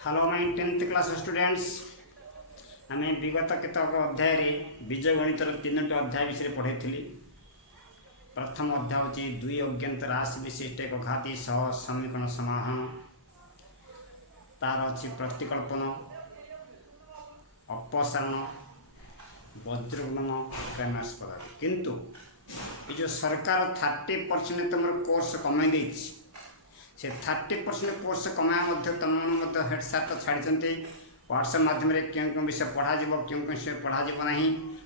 Hello my 10th class students. आम विगत केतक अध्याय बीजगणित तीनोटी अध्याय विषय पढ़ी। प्रथम अध्याय हूँ दुई अज्ञात राशि विशिष्ट एक घाती सह समीकरण समाधान। तार अच्छी प्रतिकल्पन, अपसारण, वज्रगुणन, क्रैमर्स पद्धति। किंतु ये जो सरकार 30% तुम कोर्स कमे देछि से 30% कोर्स कमाया तुम हेडसार्ट छाड़ी व्हाट्सएप माध्यम क्यों क्यों विषय पढ़ा क्यों विषय पढ़ा ना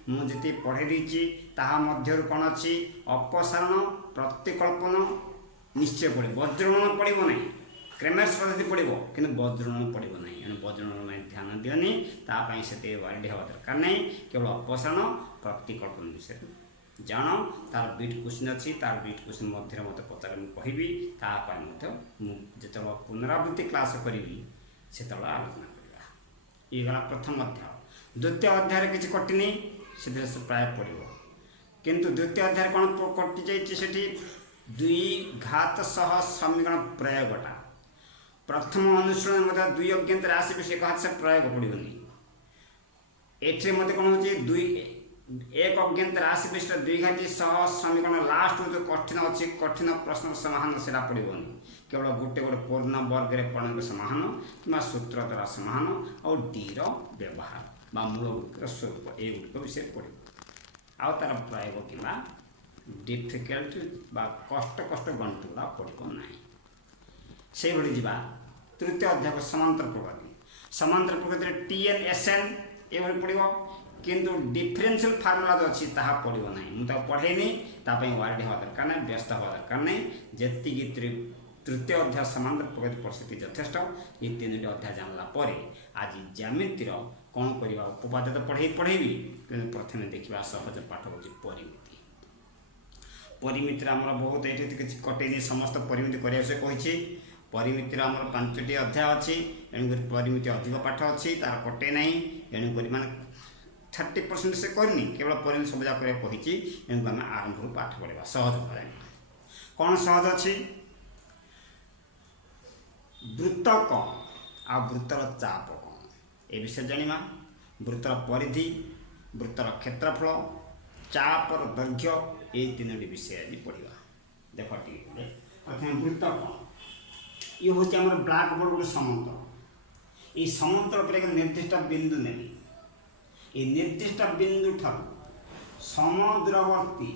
मुझे पढ़े देती कौन अच्छी अपसारण प्रतिकल्पन निश्चय पड़े। वज्रगुणन पड़ो ना, क्रैमर्स पद्धति पड़ो कि वज्रगुणन पड़ो ना। एणु वज्रगुणन में ध्यान दियोनी तापाई से वार्ड हवा दरकार नहीं। केवल अपसारण प्रतिकल्पन विषय जान। तार बीट क्वेश्चन अच्छी, तार बीट क्वेश्चन मध्य मत पचारे मुझे कहबी जो पुनरावृत्ति क्लास करी से आलोचना करवा। ये गला प्रथम अध्याय। द्वितीय अध्याय किसी कटिनी से प्राय पड़ो किंतु द्वितीय अध्याय कौन कटि जाइए दुई घात सह समीकरण प्रयोगटा। प्रथम अनुशीलन दुई अज्ञात राशि विषय कहा से प्रयोग पड़ोनी। ये मत कौन हो दुई एक अज्ञात राशि विशिष्ट दुई घाती सह समीकरण लास्ट जो कठिन अच्छी कठिन प्रश्न समाधान से पड़ोनी। केवल गोटे गोटे पूर्ण वर्ग परिणाम समाधान कि सूत्र द्वारा समाधान और डी व्यवहार बा मूल गुड़िक स्वरूप युग विषय पड़ो। आउ तार प्रयोग कि डिफिकल्ट बा कष्ट कष्ट गणित गुड़ा पड़ो ना। से भली जा तृतीय अध्याय समांतर प्रगति। समांतर प्रगति TN ये पड़ो किंतु डिफरेंशियल फार्मूला जो अच्छी ताहा पड़ो ना। मुझे पढ़ेनी वार्ड हवा दरकार ना, व्यस्त हवा दरकार नहीं। जी तृतीय अध्याय समांतर प्रगति परिस्थिति यथेष्ट। ये तीनोटी अध्याय जानला आज ज्यामितिर कौन करवा उपपाद्य तो पढ़ेबी कि प्रथम देखा सहज पाठ हूँ परिमिति। परिमितिर आम बहुत ये किसी कटेनी समस्त परिमिति करने से कही। परिमितिर आम 5टी अध्याय अच्छी एणुक परिमिति अधिक पाठ अच्छी तार कटे ना। एणुक मान 30% से करनी केवल परिमिति सब जगह कही। एणुक आम आरंभ पाठ पढ़ा सहज पढ़ा। कौन सहज अच्छी वृत्त कौन आ वृत्तर चाप कौन ए विषय जाना। वृत्तर परिधि, वृत्तर क्षेत्रफल, चापर दैर्घ्य ये तीनोटी विषय आज पढ़ा। देख प्रथम वृत्त कौन ये हूँ आम ब्लैक बोर्ड गोटे समांतर। ये समांतर पर एक निर्दिष्ट बिंदु ने निर्दिष्ट बिंदु ठार समुद्रवर्ती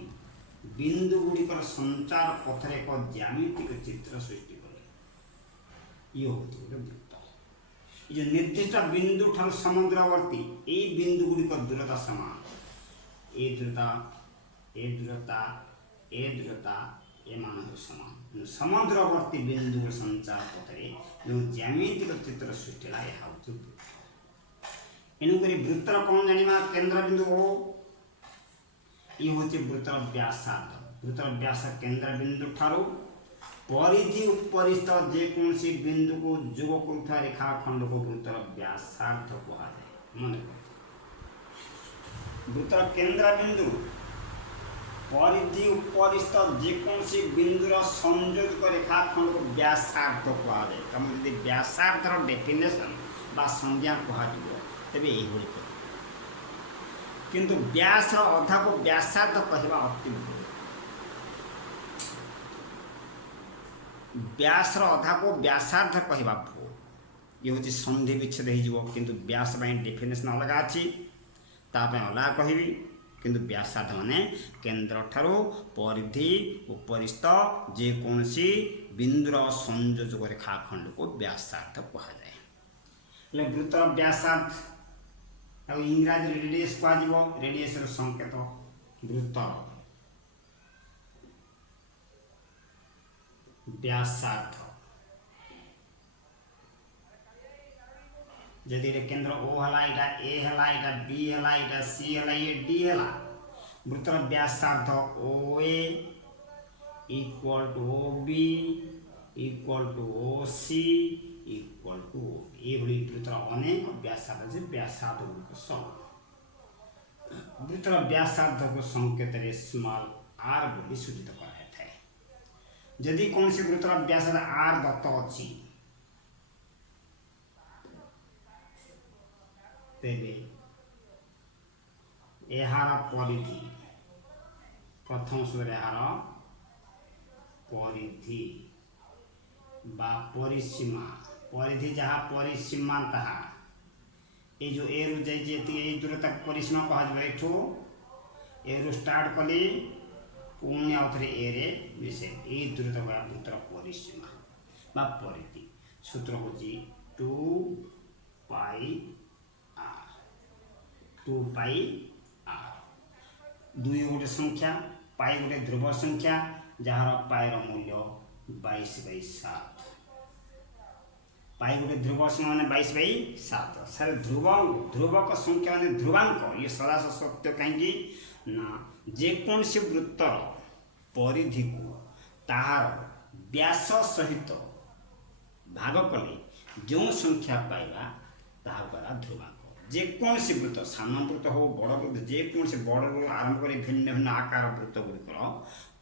बिंदु गुड़िकर संचार पथर एक ज्यामितिक चित्र सृष्टि करे। ये हूँ गोटे वृत्त। ये निर्दिष्ट बिंदु ठार समुद्रवर्ती ये बिंदु गुड़िक दूरता समान। ए दूरता ए दूरता ए दूरता एमान समान। समुद्रवर्ती बिंदु संचार पथरे जो ज्यामितिक चित्र सृष्टि है एणुक वृत्तर कौन जाना केंद्र बिंदु ओ। ये हूँ वृत्तर व्यासार्ध। वृत्तर व्यास केंद्र बिंदु ठारू परिधि उपरिस्थ जेकोसी बिंदु को जोग करुवा रेखाखंड को वृत्तर व्यासार्ध कहुए। मन वृत्तर केंद्र बिंदु परिधि उपरिस्थ जेकोसी बिंदुर संयोजक रेखाखंड को व्यासार्ध कहुए। तुम यदि व्यासार्धर डेफिनेशन बा संज्ञा कह तेरे यही किंतु व्यास अधा को व्यासार्ध कहवा अति भूल। व्यास अधा को व्यासार्ध कहवा भूल। ये हूँ संधि विच्छेद हो किंतु व्यास डेफिनेशन अलग अच्छी अलग कहबी। किंतु व्यासार्ध माने केंद्र ठारू परिधि उपरिस्थ जेकोसी बिंदुर संयोजक रेखाखंड को व्यासार्ध कहुए। वृत्तर व्यासार्ध इंग्राजी रेडियस कह रेडियस संकेत वृत्तर व्यासार्ध। जदि केंद्र ओ है यहाँ ए है यहाँ बी है यहाँ सी है ये डी है। वृत्तर व्यासार्ध O A equal to O B equal to O C equal to ये वृत्तर अनेक व्यासार्ध से व्यासार्ध गुड़िक समान। वृत्तर व्यासार्ध को संकेत स्मॉल आर बोली सूचित कराए। जदि कौन सी वृत्तर व्यासार्ध आर दत्त अच्छी तेरे यार परिधि प्रथम सूत्र यार परिधि बा परिसीमा परिधि जहाँ परिसीमा ताहा ये जो ए रु जाइए दूरता परिसीमा कह ए स्टार्ट कली पुणी आउ थे ए रे मिसे ये दूरता को वृत्तर परिसीमा बा परिधि सूत्र हूँ 2 पाई आर 2 पाई आर दुई गोटे संख्या पाई गोटे ध्रुव संख्या जार पाई मूल्य 22/7 पाई गोटे ध्रुव संख्या मैंने 22/7 सर ध्रुवक संख्या मैंने ध्रुवांक ये सदा सत्य कहीं ना जेकोसी वृत्तर परिधि को ताहार व्यास सहित भाग कले जो संख्या पाइबा ताहा द्वारा ध्रुवांक जेकोसी वृत्त सान वृत्त हो बड़ वृत्त जेकोसी बड़ आरंभ कर भिन्न भिन्न आकार वृत्त गुड़िकर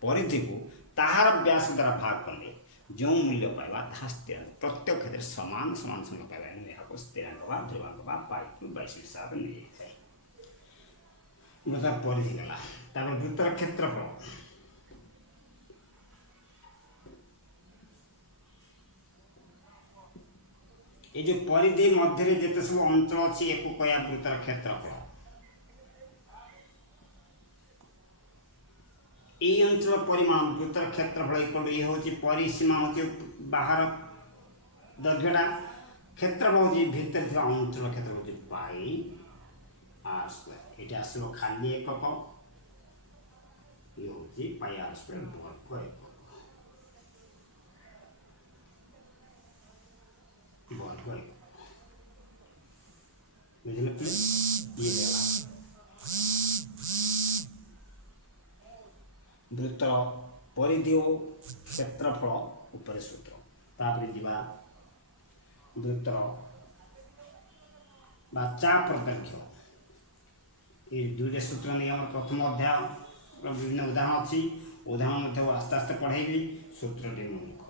परिधि को ताहार व्यास द्वारा भाग कले जो मूल्य पाइबा ताहा स्थिरांक प्रत्येक क्षेत्र समान समान संख्या पाइबा यहाँ स्थिरांक बा ध्रुवांक बा पाई 22/7 नहीं जाए वृत्तर परिधि गला तापर वृत्तर क्षेत्रफल ये जो परिधि मध्य जिते सब अंचल अच्छी एक कया वृत्तर क्षेत्रफल ये अंचल परिमाण वृत्तर क्षेत्रफल इक्वल ये हूँ परिसीमा हूँ बाहर दैर्घ्यटा क्षेत्रफल हूँ भितर थी अंचल क्षेत्र हूँ पाई आर स्क्वायर ये आसो खाली एकक ये हूँ पाई आर स्क्वायर वर्ग एकक वर्ग एकक बुझे ये वृत्तर परिधि और क्षेत्रफल उपर सूत्र तापर जीवा वृत्तर बा चाप दैर्घ्य ये दुईटा सूत्र नहीं आम प्रथम अध्याय विभिन्न उदाहरण अच्छी उदाहरण आस्ते आस्ते पढ़ेबी सूत्र मुख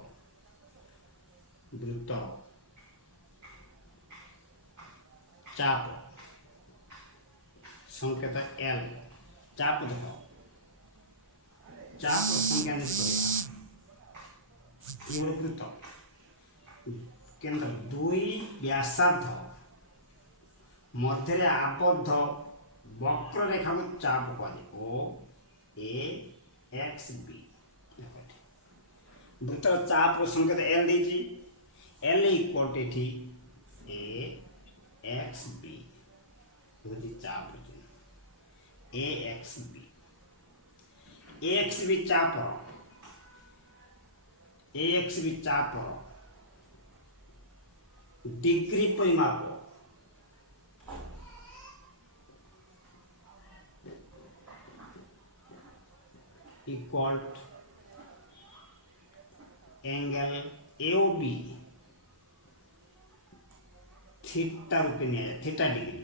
वृत्तर चाप संकेत एल चाप देख चाप संख्या ये वृत्त केंद्र दुई व्यासार्ध मध्य आबद्ध वक्र रेखा को चाप कह ओ ए एक्स बी वृत्तर चाप संकेत एल देती एल इक्वल टू एटी ए एक्स बी चाप ए एक्स बी एक्स भी चाप डिग्री परिमाप इक्वल एंगल एओबी थीटा रूपे नहीं थीटा डिग्री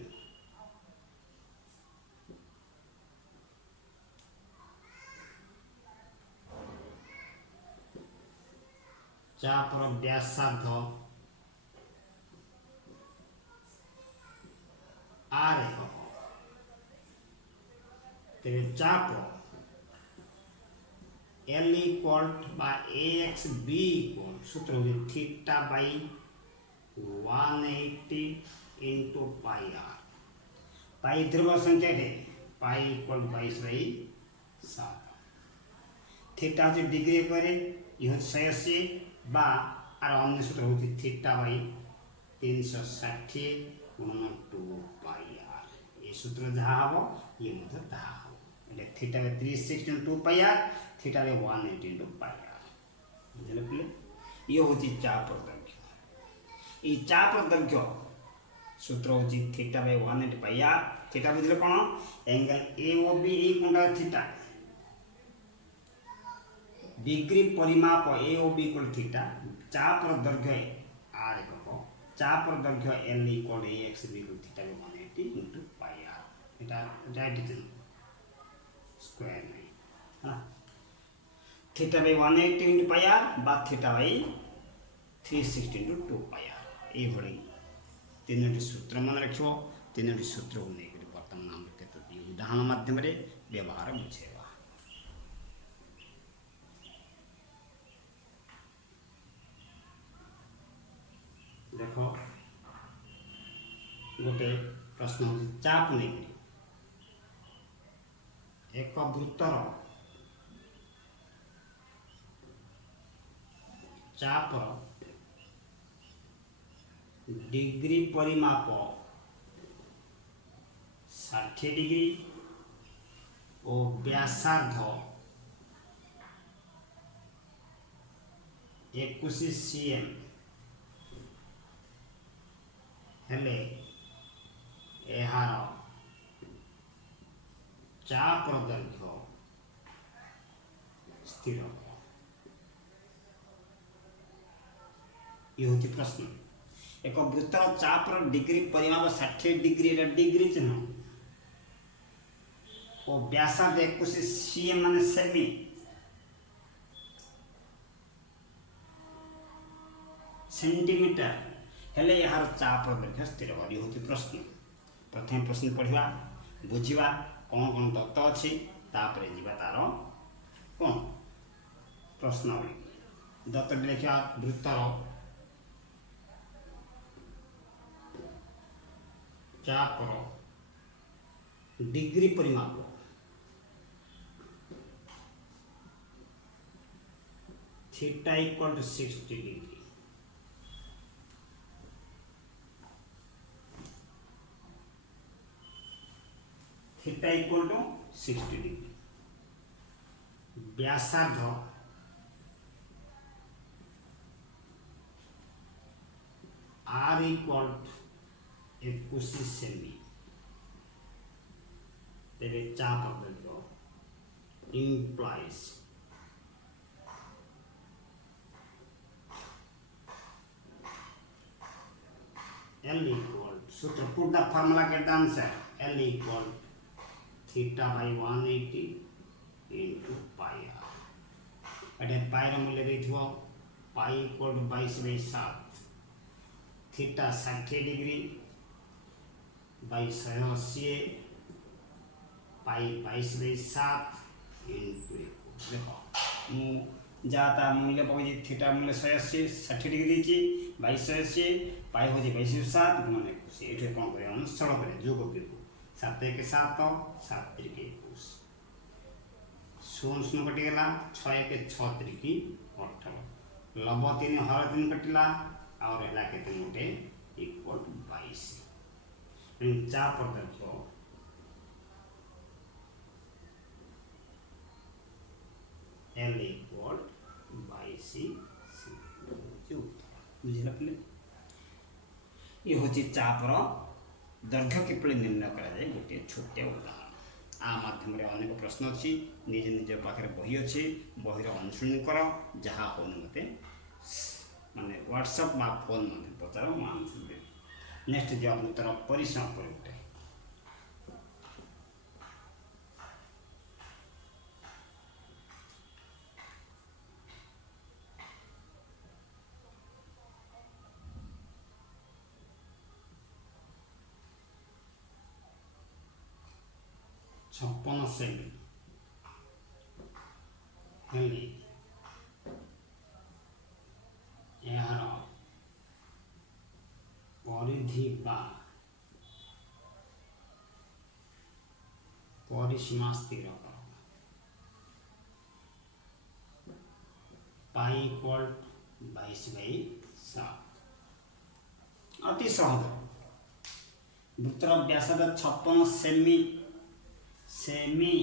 चापर व्यासार्ध आर एकक तेरे चाप एल इक्वल बा ए एक्स बी इक्वल सूत्र हो theta by 180 into pi R pi ध्रुव संख्या है पाई इक्वल 22/7 थीटा हूँ डिग्री करे ये हूँ 180 बा आर अन्य सूत्र हूँ थीटा बाई 360 गुणन 2 पाई आर ये सूत्र जहाँ हम ये मतलब ताहा हम ये theta by 360 2 pi R theta by 180 into pi R बुझे पे ये हूँ चाप दैर्घ्य ये चाप दैर्घ्य सूत्र हूँ theta by 180 pi R theta बुझे कौन angle A O B A कोणटा थीटा डिग्री परिमाप A O B equal theta चाप दैर्घ्य आर एकक चाप दैर्घ्य L equal A X B equal theta by 180 into pi R एटा राइट स्क्वायर नहीं है theta by 180 into pi R बा theta by 360 into 2 pi R ये तीनोटी सूत्र मन रख तीनोटी सूत्र को लेकर बर्तमान आम केतोटी उदाहरण माध्यम व्यवहार बुझेगा। देख गोटे प्रश्न हो चाप नहीं एक वृत्तर चाप डिग्री परिमाप 60 डिग्री और व्यासार्ध 21 cm हेले यार चापर दैर्घ्य स्थिर ये हूँ प्रश्न। एक वृत्तर चापर डिग्री परिमाप 60 डिग्री डिग्री चिन्ह और व्यासार्ध 21 cm मान सेमी सेंटीमीटर हेले यार चापर दैर्घ्य स्थिर ये हूँ प्रश्न। प्रथम प्रश्न पढ़ा बुझा कौन कौन तत्व अच्छी तापर जीवा तार कौन प्रश्न दत्त लिखा वृत्तर चापर डिग्री परिमाप theta equal to 60 degree theta equal to 60 degree व्यासार्ध आर इक्वल 21 सेमी तेरे चाप दैर्घ्य implies L equal सूत्र put the formula get the answer L equal theta by 180 into pi r Ete pi रो मूल्य देथिबो pi equal to 22/7 theta 60 degree by 180 pi 22/7 into देखो मु जाता मूल्य पकई थीटा मूल्य 180 60 डिग्री ची 2280 पाई हो 22/7 गुणन 21 एठे कोन करे हम सरल करे जोग बिंदु 7 1 7 7 3 21 शून्य शून्य कटिगला 6 1 6 3 की 18 लब 3 हर 3 कटिला और हैला केते मोटे इक्वल टू 22 इन चापर दैर्घ्य L equal 22 बुझला पले ये होची चापर दैर्घ्य किपरि निर्णय करा जाए गोटे छोटे उदाहरण आ माध्यम रे अनेक प्रश्न अच्छी निज निज पाखे बही अच्छी बही अनुशीलन कर जहाँ हो मत माने व्हाट्सएप बा फोन माध्यम पचार मुझे आंसर देवी नेक्स्ट जो आप तर परिश्रम पर गोटे छप्पन सेमी यार परिधि बा परिसीमा स्थिर कर पाई इक्वल 22/7 अति सहज वृत्तर व्यासार्ध 56 सेमी सेमी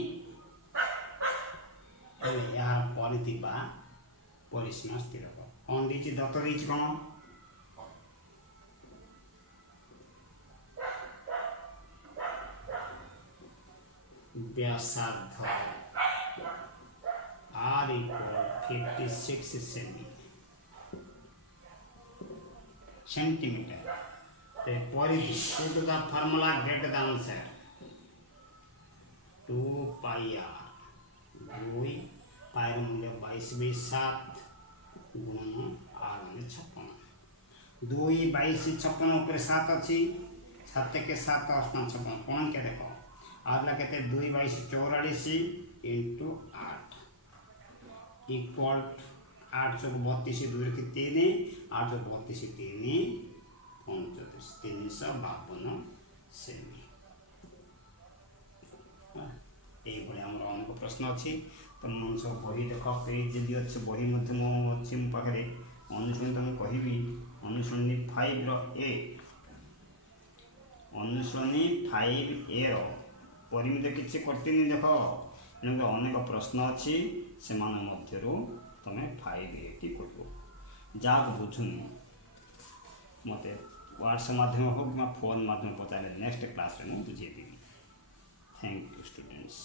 यार परिधि बा परिसीमा स्थिर कर कौन दीची दत्त दीची कौन व्यासार्ध आर इक्वल 56 सेंटीमीटर ते परिधि to the formula get the answer 2 pi r 2 pi मूल्य 22/7 गुणन r 56 2 22 56 ऊपर 7 अच्छी 7 के 7 8 56 कौन के देखो आदला कहते 2 बाईस 44 इंटू 8 इक्वल 8 चौक 32 2 की 3 8 चौक 32 3 35 352 सेमी। ये आम अनेक प्रश्न अच्छी तुम मन सब बही देख पेज जदि अच्छे बही मो अच्छी मो पाखे अनुशूनी तुम कहि अनुशूनी 5 ए अनुशूनी 5 ए परिमित किसी करती देख तेणुक अनेक प्रश्न अच्छी से तुम 5 ए टी कर जहाँ बुझुनी मत व्हाट्सएप माध्यम हो कि फोन माध्यम पचारे नेक्स्ट क्लास में मुझे बुझेदेवी। Thank you students.